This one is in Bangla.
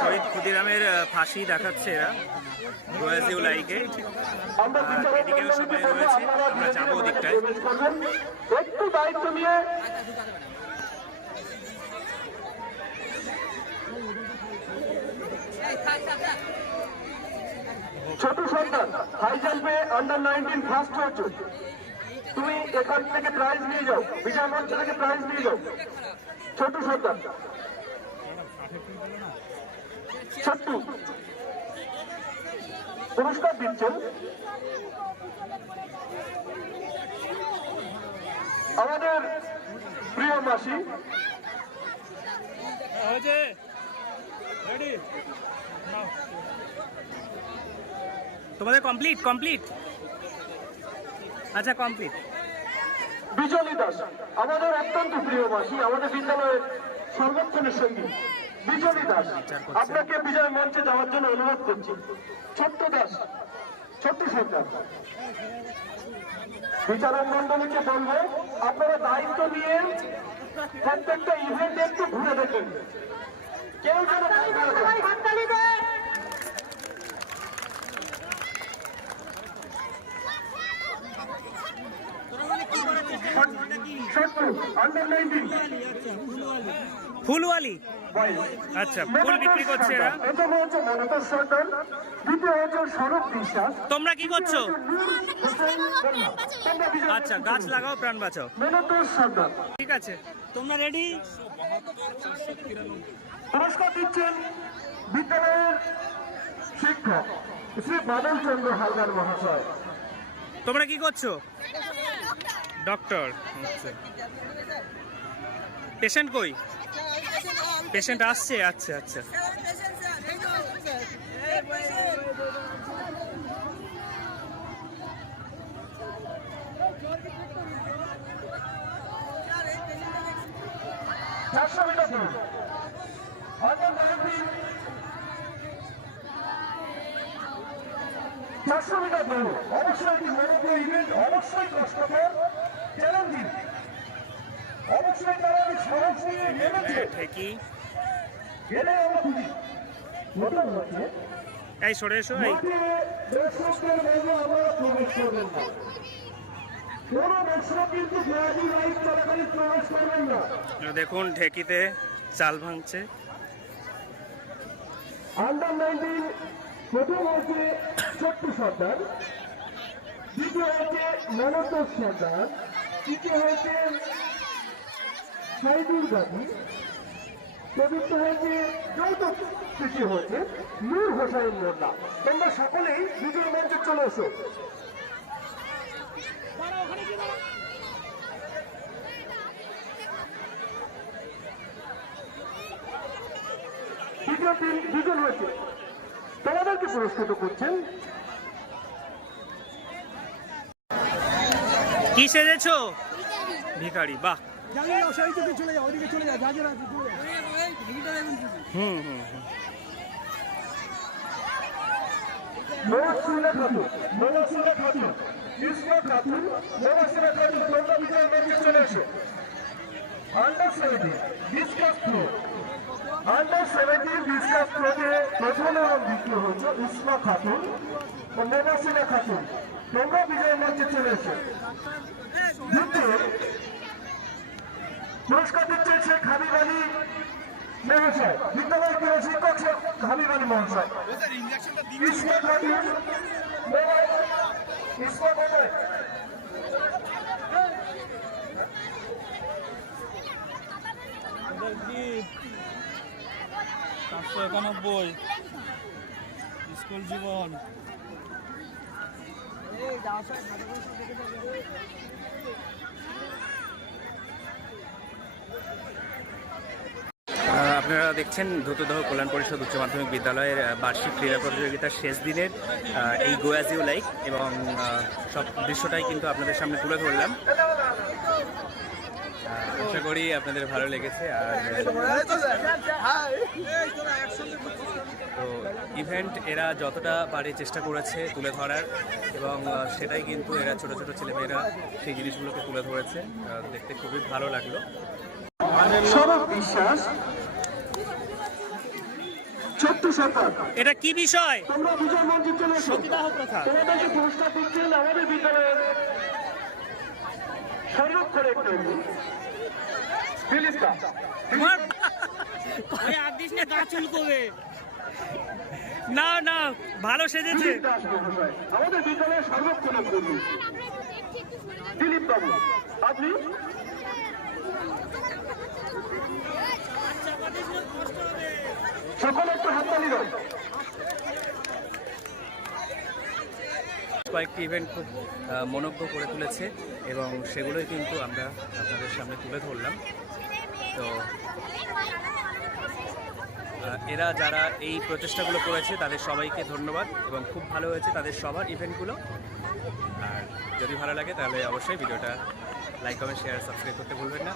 শহীদ ক্ষুদিরামের ফাঁসি দেখাচ্ছে এরা গোয়াজিউ লাইকে। এদিকেও সবাই রয়েছে, আমরা যাবো ওদিকটায়। একটু দায়িত্ব নিয়ে ছোট সন্তান হাই জাম্পে আন্ডার-19 ফার্স্ট হয়েছে, তুমি এখান থেকে প্রাইজ নিয়ে যাও, বিজয় মঞ্চ থেকে প্রাইজ নিয়ে যাও। ছোট সন্তান ছোট্ট পুরস্কার দিচ্ছেন আমাদের প্রিয় মাসি। তোমাদের কমপ্লিট আচ্ছা কমপ্লিট। বিজলি দাস আমাদের অত্যন্ত প্রিয় মাসি, আমাদের বিদ্যালয়ের সর্বক্ষণের সঙ্গী বিজলি দাস, আপনাকে বিজয় মঞ্চে যাওয়ার জন্য অনুরোধ করছি। ছোট্ট দাস, ছোট্ট সন্তান, বিচারক মন্ডলীকে বলবো আপনারা দায়িত্ব নিয়ে প্রত্যেকটা ইভেন্ট একটু ঘুরে দেখেন, কেউ যেন ফুলওয়ালি। আচ্ছা, ফুল বিক্রি করছে এরা। প্রথম হচ্ছে মনোতর সরকার, দ্বিতীয় হচ্ছে স্বরূপ বিশ্বাস। তোমরা কি করছো? আচ্ছা, গাছ লাগাও প্রাণ বাঁচাও। মনোতর সরকার ঠিক আছে, তোমরা রেডি? পুরস্কার দিচ্ছেন বিদ্যালয়ের শিক্ষক শ্রী বাদল চন্দ্র হালদার মহাশয়। তোমরা কি করছো? ডক্টর। পেশেন্ট কই? পেশেন্ট আসছে। আচ্ছা আচ্ছা, অবশ্যই ইভেন্ট, অবশ্যই কষ্টকর, চ্যালেঞ্জিং, অবশ্যই তারা সাহস নিয়ে নেমেছে। এই সরে এসো। এই দেখুন ঢেকিতে চাল ভাঙছে। আন্ডার-19 প্রথম হচ্ছে ছোট্ট সর্দার, দ্বিতীয় হচ্ছে মনোতর সর্দার, তৃতীয় হচ্ছে সাইদুল গাজী, চতুর্থ হয়েছে যৌথ তৃতীয় হয়েছে নূর হোসাইন মোল্লা। তোমরা সকলেই বিজয় মঞ্চে চলে এসো। দ্বিতীয় টিম দুজন হয়েছে, তোমাদেরকে পুরস্কৃত করছেন। কি সেজেছো? ভিখারি। বাহ। আন্ডার-17 ডিসকাস থ্রোতে প্রথম এবং দ্বিতীয় হচ্ছে ইসমা খাতুন ও মোবাসিনা খাতুন। তোমরা বিজয় মঞ্চে চলে এসো। দ্বিতীয় পুরস্কার দিচ্ছে শেখ হাবিব আলী মহাশয়, বিদ্যালয় ক্রীড়া শিক্ষক শেখ হাবিব আলী মহাশয়। ইসমা খাতুন, ইসমা কোথায়? 591 স্কুল জীবন। আপনারা দেখছেন ধূতদহ কল্যাণ পরিষদ উচ্চ মাধ্যমিক বিদ্যালয়ের বার্ষিক ক্রীড়া প্রতিযোগিতার শেষ দিনের এই গোয়াজিউ লাইক এবং সব দৃশ্যটাই কিন্তু আপনাদের সামনে তুলে ধরলাম। আশা করি আপনাদের ভালো লেগেছে। আর তো ইভেন্ট এরা যতটা পারে চেষ্টা করেছে তুলে ধরার, এবং সেটাই কিন্তু এরা ছোট ছোট ছেলেমেয়েরা সেই জিনিসগুলোকে তুলে ধরেছে। দেখতে খুবই ভালো লাগলো। সৌরভ বিশ্বাস, ছোট্ট সরকার। এটা কি বিষয়? তোমরা বিজয় মঞ্চে চলে এসো। সতীদাহ প্রথা। তোমাদেরকে পুরস্কার দিচ্ছেন আমাদের বিদ্যালয়ের সর্বক্ষণ একটু দিলীপ দাস। না না, ভালো সেজেছে। দিলীপ দাস মহাশয় আমাদের বিদ্যালয়ের সর্বক্ষণ কর্মী। দিলীপ বাবু আপনি সকলে একটু হাততালি দাও। কয়েকটি ইভেন্ট খুব মনোজ্ঞ করে তুলেছে এবং সেগুলোই কিন্তু আমরা আপনাদের সামনে তুলে ধরলাম। তো এরা যারা এই প্রচেষ্টাগুলো করেছে তাদের সবাইকে ধন্যবাদ এবং খুব ভালো হয়েছে তাদের সবার ইভেন্টগুলো। আর যদি ভালো লাগে তাহলে অবশ্যই ভিডিওটা লাইক কমেন্ট শেয়ার সাবস্ক্রাইব করতে ভুলবেন না।